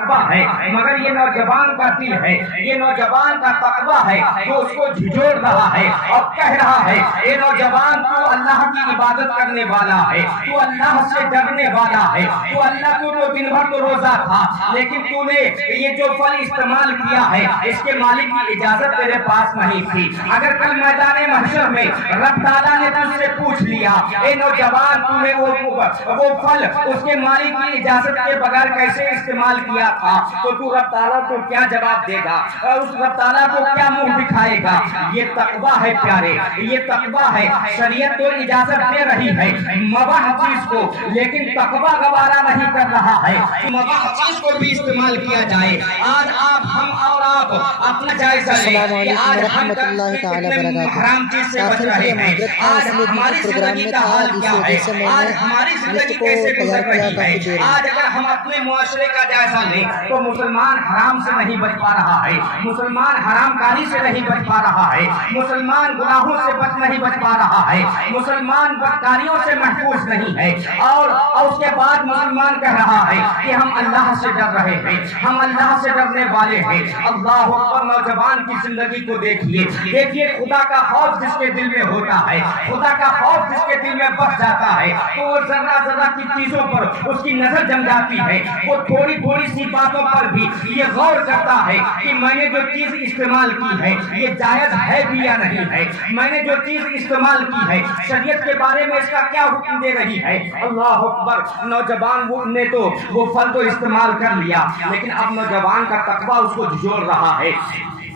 تقویٰ ہے، مگر یہ نوجوان کا دل ہے، یہ نوجوان کا تقویٰ ہے جو اس کو جھجھوڑ رہا ہے اور کہہ رہا ہے اے نوجوان تو اللہ کی عبادت کرنے والا ہے، تو اللہ سے ڈرنے والا ہے، تو اللہ کو تو دن بھر تو روزہ تھا لیکن تو نے یہ جو پھل استعمال کیا ہے اس کے مالک کی اجازت تیرے پاس نہیں تھی۔ اگر کل میدان محشر میں رب تعالیٰ نے تجھ سے پوچھ لیا اے نوجوان تو نے وہ پھل اس کے مالک کی اجازت کے بغیر کیسے استعمال کیا تھا تو تو رب تعالیٰ کو کیا جواب دے گا اور اس رب تعالیٰ کو کیا منہ دکھائے گا؟ یہ تقویٰ ہے پیارے، یہ تقویٰ ہے۔ شریعت تو اجازت دے رہی ہے مباح چیز کو، لیکن تقویٰ گوارا نہیں کر رہا ہے مباح چیز کو بھی استعمال کیا جائے۔ آج ہم اور آپ اپنا جائزہ لیں کہ آج ہم کتنے حرام چیز سے بچ رہے ہیں، آج ہماری زندگی کا حال کیا ہے، آج ہماری زندگی کیسے گزر رہی ہے۔ آج اگر ہم اپنے معاشرے کا جائزہ لیں تو مسلمان حرام سے نہیں بچ پا رہا ہے، مسلمان حرام کاری سے نہیں بچ پا رہا ہے، مسلمان گناہوں سے نہیں بچ پا رہا ہے، مسلمان بدکاریوں سے محفوظ نہیں ہے، اور اس کے بعد مسلمان کہہ رہا ہے کہ ہم اللہ سے ڈر رہے ہیں، ہم اللہ سے ڈرنے والے ہیں۔ اللہ اکبر، نوجوان کی زندگی کو دیکھیے، دیکھیے خدا کا خوف جس کے دل میں ہوتا ہے، خدا کا خوف جس کے دل میں بس جاتا ہے تو وہ ذرہ ذرہ کی چیزوں پر اس کی نظر جم جاتی ہے، وہ تھوڑی تھوڑی سی باتوں پر بھی یہ غور کرتا ہے کہ میں نے جو چیز استعمال کی ہے یہ جائز ہے بھی یا نہیں ہے، میں نے جو چیز استعمال کی ہے شریعت کے بارے میں اس کا کیا حکم دے رہی ہے۔ اللہ اکبر، نوجوان نے تو وہ پھل تو استعمال کر لیا لیکن اب نوجوان کا تقویٰ اس کو جھجھوڑ رہا ہے۔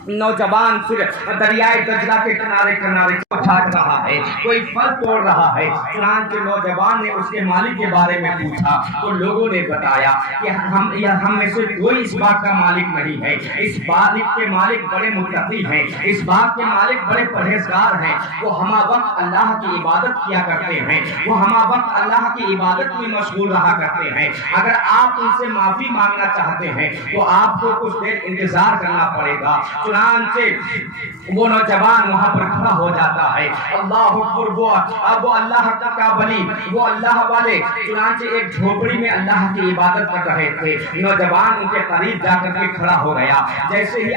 نوجوان صرف دریائے دجلہ کے کنارے کنارے چھاٹ رہا ہے، کوئی پھل توڑ رہا ہے۔ چنانچہ نوجوان نے اس کے مالک کے بارے میں پوچھا تو لوگوں نے بتایا کہ ہم میں سے کوئی اس باغ کا مالک نہیں ہے، اس باغ کے مالک بڑے متقی ہیں، اس باغ کے مالک بڑے پرہیزگار ہیں، وہ ہمہ وقت اللہ کی عبادت کیا کرتے ہیں، وہ ہمہ وقت اللہ کی عبادت میں مشغول رہا کرتے ہیں۔ اگر آپ ان سے معافی مانگنا چاہتے ہیں تو آپ کو کچھ دیر انتظار کرنا پڑے گا۔ چنانچہ وہ نوجوان وہاں پر کھڑا ہو جاتا ہے۔ اللہ اکبر، وہ اللہ کا ولی، وہ اللہ والے چنانچہ ایک جھوپڑی میں اللہ کی عبادت کر رہے تھے۔ نوجوان ان کے قریب جا کر کے کھڑا ہو گیا۔ جیسے ہی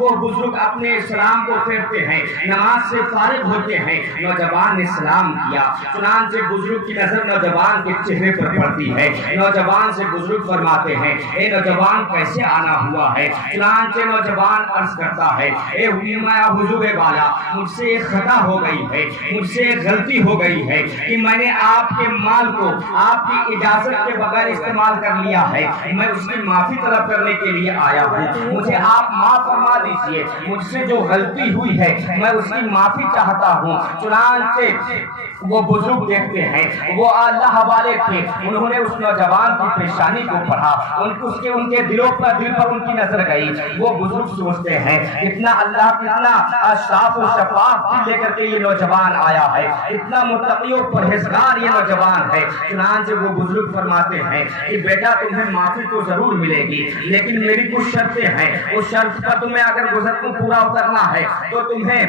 وہ بزرگ اپنے سلام کو پھیرتے ہیں، نماز سے فارغ ہوتے ہیں، نوجوان نے سلام کیا۔ چنانچہ بزرگ کی نظر نوجوان کے چہرے پر پڑتی ہے۔ نوجوان سے بزرگ فرماتے ہیں اے نوجوان کیسے آنا ہوا ہے؟ چنانچہ نوجوان عرض کرتا ہے اے حضور والا، مجھ سے ایک خطا ہو گئی ہے، مجھ سے ایک غلطی ہو گئی ہے کہ میں نے آپ کے مال کو آپ کی اجازت کے بغیر استعمال کر لیا ہے، میں اس کی معافی طلب کرنے کے لیے آیا ہوں، مجھے آپ معاف فرما دیجئے، مجھ سے جو غلطی ہوئی ہے میں اس کی معافی چاہتا ہوں۔ چنانچہ وہ بزرگ دیکھتے ہیں، وہ اللہ والے تھے، انہوں نے اس نوجوان کی پریشانی کو پڑھا، ان کے دل پر ان کی نظر گئی۔ وہ بزرگ سوچتے ہیں اتنا اللہ کتنا صاف و شفاف دل لے کر کے یہ نوجوان آیا ہے، اتنا متقی و پرہیزگار یہ نوجوان ہے۔ چنانچہ وہ بزرگ فرماتے ہیں کہ بیٹا تمہیں معافی تو ضرور ملے گی لیکن میری کچھ شرطیں ہیں، اس شرط پر تمہیں اگر پورا اترنا ہے تو تمہیں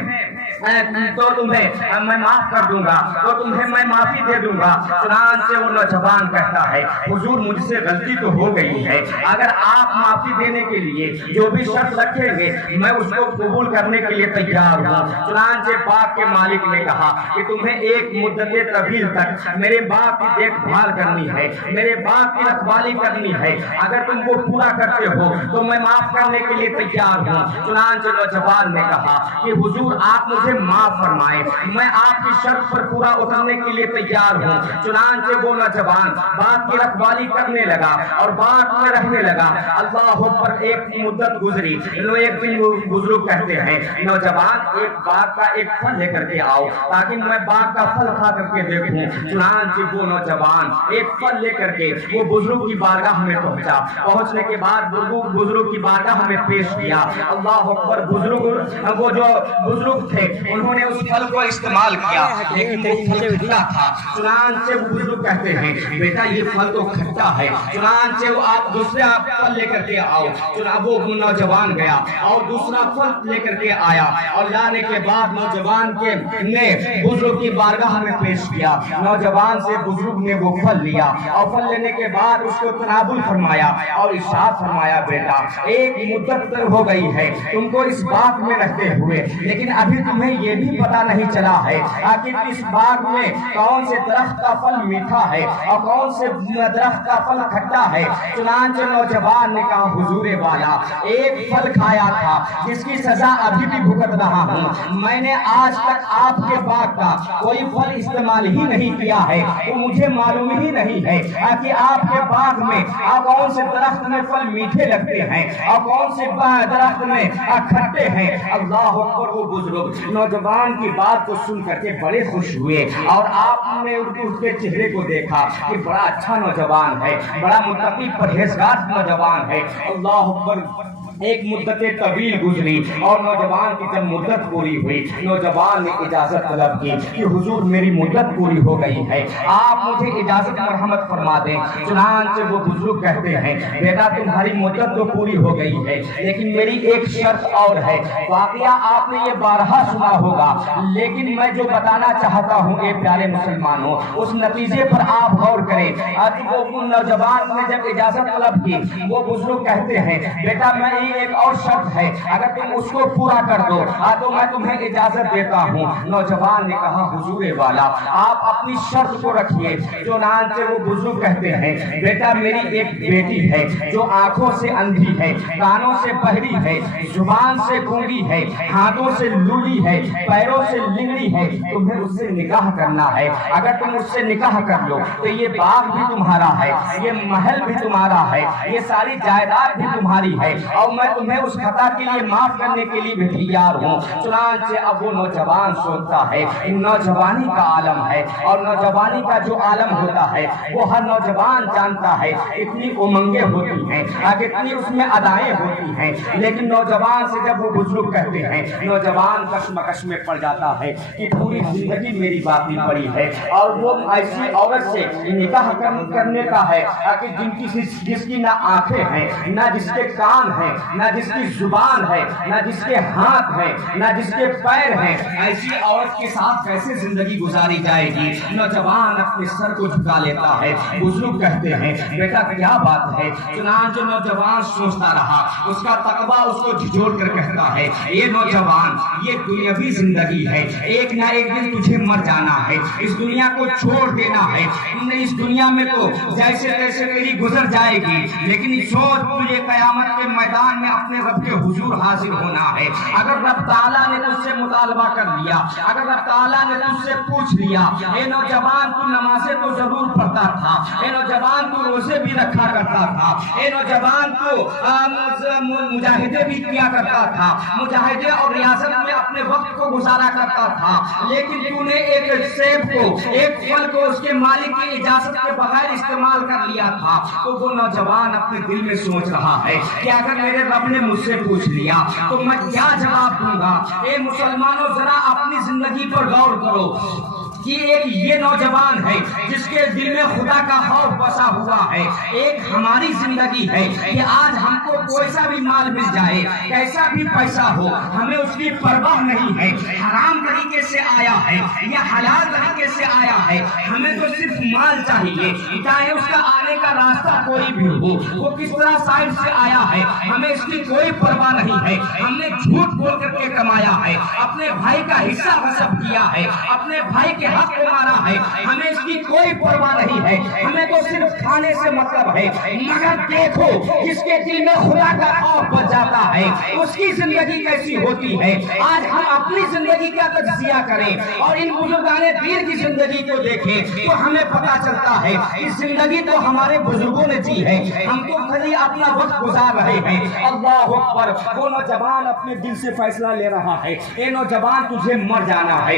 میں معاف کر دوں گا، تو تمہیں میں معافی دے دوں گا۔ چنانچہ وہ نوجوان کہتا ہے حضور مجھ سے غلطی تو ہو گئی ہے، اگر آپ معافی دینے کے لیے جو بھی شرط رکھیں گے میں اس کو قبول کرنے کے لیے تیار ہوں۔ چنانچہ باغ کے مالک نے کہا کہ تمہیں ایک مدت طویل تک میرے باغ کی دیکھ بھال کرنی ہے، میرے باغ کی رکھوالی کرنی ہے، اگر تم وہ پورا کرتے ہو تو میں معاف کرنے کے لیے تیار ہوں۔ چنانچہ نوجوان نے کہا کہ حضور آپ مجھے معاف فرمائیں، میں آپ کی شرط پر پورا اترنے کے لیے تیار ہوں۔ چنانچہ وہ نوجوان باغ کی رکھوالی کرنے لگا اور باغ میں رہنے لگا۔ اللہ اکبر، ایک مدت گزری، ایک دن بزرگ کہتے ہیں نوجوان ایک باغ کا ایک پھل لے کر کے آؤ تاکہ میں باغ کا پھل کھا کر کے دیکھوں۔ چنانچہ وہ نوجوان ایک پھل لے کر کے وہ بزرگ کی بارگاہ میں پہنچا، پہنچنے کے بعد بزرگ کی بارگاہ میں پیش کیا۔ اللہ اکبر، وہ جو بزرگ تھے انہوں نے اس پھل کو استعمال کیا لیکن وہ پھل کھٹا تھا۔ چنانچہ وہ بزرگ کہتے ہیں بیٹا یہ پھل تو کھٹا ہے، چنانچہ وہ آپ دوسرے پھل لے کر کے آؤ۔ وہ نوجوان گیا، اور دوسرا پھل لے کر کے آیا، اور لانے کے بعد نوجوان کے نے بزرگ کی بارگاہ میں پیش کیا۔ نوجوان سے بزرگ نے وہ پھل لیا، اور پھل لینے کے بعد اس کو تناول فرمایا اور ارشاد فرمایا، بیٹا ایک مدت ہو گئی ہے تم کو اس باغ میں رہتے ہوئے، لیکن ابھی تمہیں یہ بھی پتا نہیں چلا ہے کہ اس باغ میں کون سے درخت کا پھل میٹھا ہے اور کون سے درخت کا پھل کھٹا ہے۔ چنانچہ نوجوان نے کہا، حضور والا ایک پھل کھایا تھا جس کی سزا ابھی بھی بھگت رہا ہوں، میں نے آج تک آپ کے باغ کا کوئی پھل استعمال ہی نہیں کیا ہے، تو مجھے معلوم ہی نہیں ہے کہ آپ کے باغ میں کون سے درخت میں پھل میٹھے لگتے ہیں اور کون سے درخت میں کھٹے ہیں۔ اللہ اکبر! وہ بزرگ نوجوان کی بات کو سن کر کے بڑے خوش ہوئے، اور آپ نے اس کے چہرے کو دیکھا کہ بڑا اچھا نوجوان ہے، بڑا متقی پرہیزگار نوجوان ہے۔ اللہ اکبر! ایک مدت طویل گزری اور نوجوان کی جب مدت پوری ہوئی، نوجوان نے اجازت طلب کی کہ حضور میری مدت پوری ہو گئی ہے، آپ مجھے اجازت مرحمت فرما دیں۔ چنانچہ وہ بزرگ کہتے ہیں، بیٹا تمہاری مدت تو پوری ہو گئی ہے، لیکن میری ایک شرط اور ہے۔ واقعہ آپ نے یہ بارہا سنا ہوگا، لیکن میں جو بتانا چاہتا ہوں اے پیارے مسلمانوں، اس نتیجے پر آپ غور کریں۔ آج وہ نوجوان نے جب اجازت طلب کی، وہ بزرگ کہتے ہیں، بیٹا میں ایک اور شرط ہے، اگر تم اس کو پورا کر دو تو میں تمہیں اجازت دیتا ہوں۔ نوجوان نے کہا، حضور والا آپ اپنی شرط کو رکھیے۔ چنانچہ وہ بزرگ کہتے ہیں، بیٹا میری ایک بیٹی ہے جو آنکھوں سے اندھی ہے، کانوں سے بہری ہے، زبان سے گونگی ہے، ہاتھوں سے لولی ہے، پیروں سے لنگڑی ہے، تمہیں اس سے نکاح کرنا ہے۔ اگر تم اس سے نکاح کر لو تو یہ باغ بھی تمہارا ہے، یہ محل بھی تمہارا ہے، یہ ساری جائیداد بھی تمہاری ہے، اور میں تمہیں اس خطا کے لیے معاف کرنے کے لیے بھی تیار ہوں۔ چنانچہ اب وہ نوجوان سوچتا ہے، نوجوانی کا عالم ہے، اور نوجوانی کا جو عالم ہوتا ہے وہ ہر نوجوان جانتا ہے، اتنی امنگیں ہوتی ہیں، اتنی اس میں ادائیں ہوتی ہیں، لیکن نوجوان سے جب وہ بزرگ کہتے ہیں، نوجوان کشمکش میں پڑ جاتا ہے کہ پوری زندگی میری باقی پڑی ہے، اور وہ ایسی عورت سے نکاح کرنے کا ہے کہ جس کی نہ آنکھیں ہیں، نہ جس کے کان ہیں، نہ جس کی زبان ہے، نہ جس کے ہاتھ ہیں، نہ جس کے پیر ہیں، ایسی عورت کے ساتھ کیسے زندگی گزاری جائے گی؟ نوجوان اپنے سر کو جھکا لیتا ہے۔ بزرگ کہتے ہیں، بیٹا کیا بات ہے؟ چنانچہ نوجوان سوچتا رہا، اس کا تقویٰ اس کو جھجھوڑ کر کہتا ہے، یہ نوجوان یہ دنیاوی زندگی ہے، ایک نہ ایک دن تجھے مر جانا ہے، اس دنیا کو چھوڑ دینا ہے، اس دنیا میں تو جیسے تیسے تیری گزر جائے گی، لیکن سوچ تجھے قیامت کے میدان میں اپنے رب کے حضور حاضر ہونا ہے۔ اگر رب تعالیٰ نے تجھ سے مطالبہ کر لیا، اگر رب تعالیٰ نے تجھ سے پوچھ لیا، اے نوجوان تو نمازیں تو ضرور پڑھتا تھا، اے نوجوان تو روزے بھی رکھا کرتا تھا، اے نوجوان تو مجاہدے بھی کیا کرتا تھا، مجاہدے اور ریاضت میں اپنے وقت کو گزارا کرتا تھا، لیکن تو نے ایک سیب کو، ایک پھل کو اس کے مالک کی اجازت کے بغیر استعمال کر لیا تھا۔ تو وہ نوجوان اپنے دل میں سوچ رہا ہے کہ اگر میرے رب نے مجھ سے پوچھ لیا تو میں کیا جواب دوں گا؟ اے مسلمانوں ذرا اپنی زندگی پر غور کرو کہ ایک یہ نوجوان ہے جس کے دل میں خدا کا خوف بسا ہوا ہے، ایک ہماری زندگی ہے کہ آج ہم کو کوئی سا بھی مال مل جائے، کیسا بھی پیسہ ہو، ہمیں اس کی پرواہ نہیں ہے، حرام طریقے سے آیا ہے یا حلال طریقے سے آیا ہے، ہمیں تو صرف مال چاہیے، چاہے اس کا آنے کا راستہ کوئی بھی ہو، وہ کس طرح سائڈ سے آیا ہے، ہمیں اس کی کوئی پرواہ نہیں ہے، ہم نے جھوٹ بول کر کے کمایا ہے، اپنے بھائی کا حصہ غصب کیا ہے، اپنے بھائی کے حق کو مارا ہے، ہمیں اس کی کوئی پرواہ نہیں ہے، ہمیں تو صرف کھانے سے مطلب ہے۔ مگر دیکھو جس کے دل میں خدا کا خوف بچ جاتا ہے اس کی زندگی کیسی ہوتی ہے۔ آج ہم اپنی زندگی کا تجزیہ کریں اور ان بزرگان دین کی زندگی کو دیکھیں تو ہمیں پتا چلتا ہے کہ زندگی تو ہمارے بزرگوں نے جی ہے، ہم تو خالی اپنا وقت گزار رہے ہیں۔ اللہ اکبر! وہ نوجوان اپنے دل سے فیصلہ لے رہا ہے، اے نوجوان تجھے مر جانا ہے،